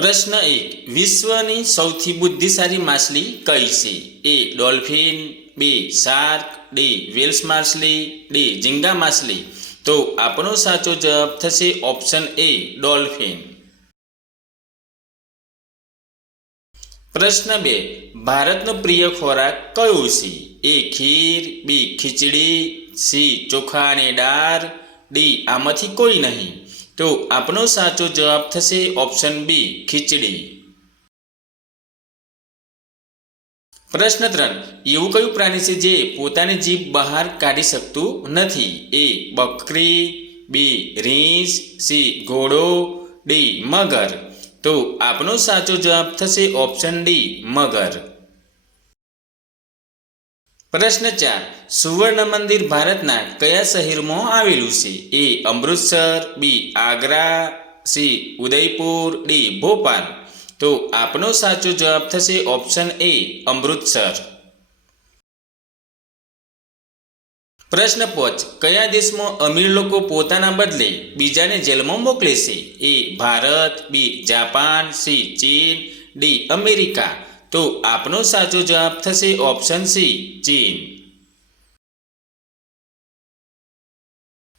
પ્રશ્ન 1. વિશ્વની સૌથી બુદ્ધિશાળી માછલી કઈ છે? એ ડોલ્ફિન, બી શાર્ક, ડી વેલ્સ માછલી, ડી ઝીંગા માછલી. તો આપણો સાચો જવાબ થશે ઓપ્શન એ ડોલ્ફિન. પ્રશ્ન 2. ભારતનો પ્રિય ખોરાક કયો છે? એ ખીર, બી ખીચડી, સી ચોખા અને દાળ, ડી આમાંથી કોઈ નહીં. તો આપણો સાચો જવાબ થશે ઓપ્શન બી ખીચડી. પ્રશ્ન 3. એવું કયું પ્રાણી છે જે પોતાની જીભ બહાર કાઢી શકતું નથી? એ બકરી, બી રીંછ, સી ઘોડો, ડી મગર. તો આપણો સાચો જવાબ થશે ઓપ્શન ડી મગર. પ્રશ્ન 4. સુવર્ણ મંદિર ભારતના કયા શહેરમાં આવેલું છે? એ અમૃતસર, બી આગ્રા, સી ઉદયપુર, ડી ભોપાલ. તો આપણો સાચો જવાબ થશે ઓપ્શન એ અમૃતસર. પ્રશ્ન 5. કયા દેશમાં અમીર લોકો પોતાના બદલે બીજાને જેલમાં મોકલે છે? એ ભારત, બી જાપાન, સી ચીન, ડી અમેરિકા. તો આપણો સાચો જવાબ થશે ઓપ્શન સી ચીન.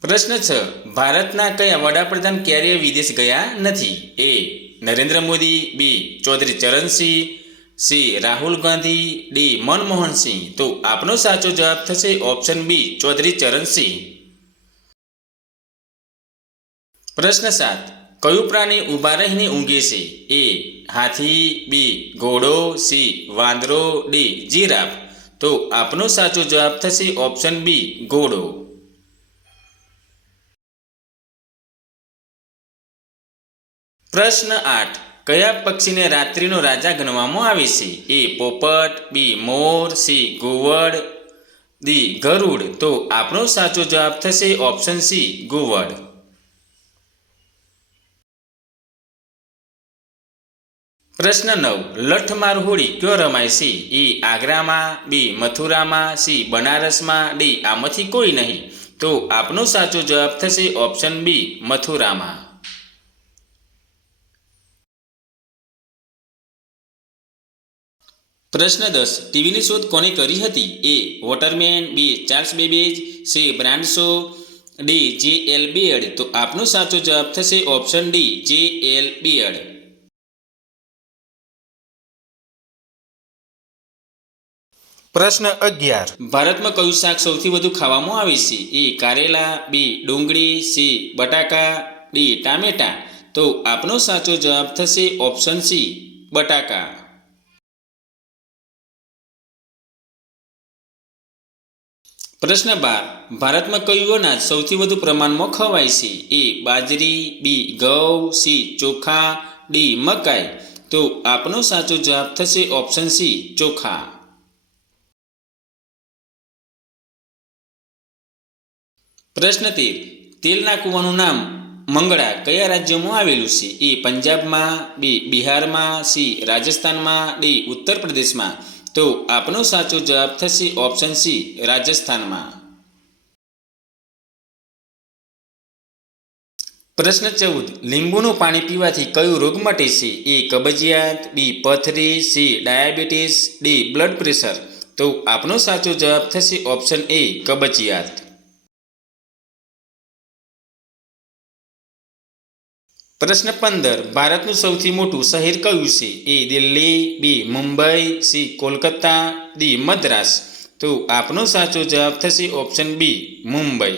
પ્રશ્ન 6. ભારતના કયા વડાપ્રધાન ક્યારેય વિદેશ ગયા નથી? એ નરેન્દ્ર મોદી, બી ચૌધરી ચરણસિંહ, સી રાહુલ ગાંધી, ડી મનમોહન સિંહ. તો આપણો સાચો જવાબ થશે ઓપ્શન બી ચૌધરી ચરણસિંહ. પ્રશ્ન 7. કયું પ્રાણી ઊભા રહીને ઊંઘે છે? એ હાથી, બી ઘોડો, સી વાંદરો, ડી જીરાફ. તો આપણો સાચો જવાબ થશે ઓપ્શન બી ઘોડો. પ્રશ્ન 8. કયા પક્ષીને રાત્રિનો રાજા ગણવામાં આવે છે? એ પોપટ, બી મોર, સી ઘુવડ, ડી ગરુડ. તો આપણો સાચો જવાબ થશે ઓપ્શન સી ઘુવડ. પ્રશ્ન 9. લઠમાર હોળી ક્યાં રમાય છે? એ આગ્રામાં, બી મથુરામાં, સી બનારસમાં, ડી આમાંથી કોઈ નહીં. તો આપણો સાચો જવાબ થશે ઓપ્શન બી મથુરામાં. પ્રશ્ન 10. ટીવીની શોધ કોને કરી હતી? એ વોટરમેન, બી ચાર્લ્સ બેબેજ, સી બ્રાન્ડશો, ડી જે.એલ. બેયર્ડ. તો આપનો સાચો જવાબ થશે ઓપ્શન ડી જે.એલ. બેયર્ડ. પ્રશ્ન 11. ભારતમાં કયું શાક સૌથી વધુ ખાવામાં આવે છે? એ કારેલા, બી ડુંગળી, સી બટાકા, ડી ટામેટા. તો આપનો સાચો જવાબ થશે ઓપ્શન સી બટાકા. પ્રશ્ન 12. ભારતમાં કયું અનાજ સૌથી વધુ પ્રમાણમાં ખવાય છે? એ બાજરી, બી ઘઉં, સી ચોખા, ડી મકાઈ. તો આપનો સાચો જવાબ થશે ઓપ્શન સી ચોખા. પ્રશ્ન 13. તેલના કૂવાનું નામ મંગળા કયા રાજ્યમાં આવેલું છે? એ પંજાબમાં, બી બિહારમાં, સી રાજસ્થાનમાં, ડી ઉત્તર પ્રદેશમાં. તો આપનો સાચો જવાબ થશે ઓપ્શન સી રાજસ્થાનમાં. પ્રશ્ન 14. લીંબુનું પાણી પીવાથી કયો રોગ મટે છે? એ કબજિયાત, બી પથરી, C diabetes, D blood pressure. તો આપનો સાચો જવાબ થશે ઓપ્શન એ કબજિયાત. પ્રશ્ન 15. ભારતનું સૌથી મોટું શહેર કયું છે? એ દિલ્હી, બી મુંબઈ, સી કોલકાતા, ડી મદ્રાસ. તો આપનો સાચો જવાબ થશે ઓપ્શન બી મુંબઈ.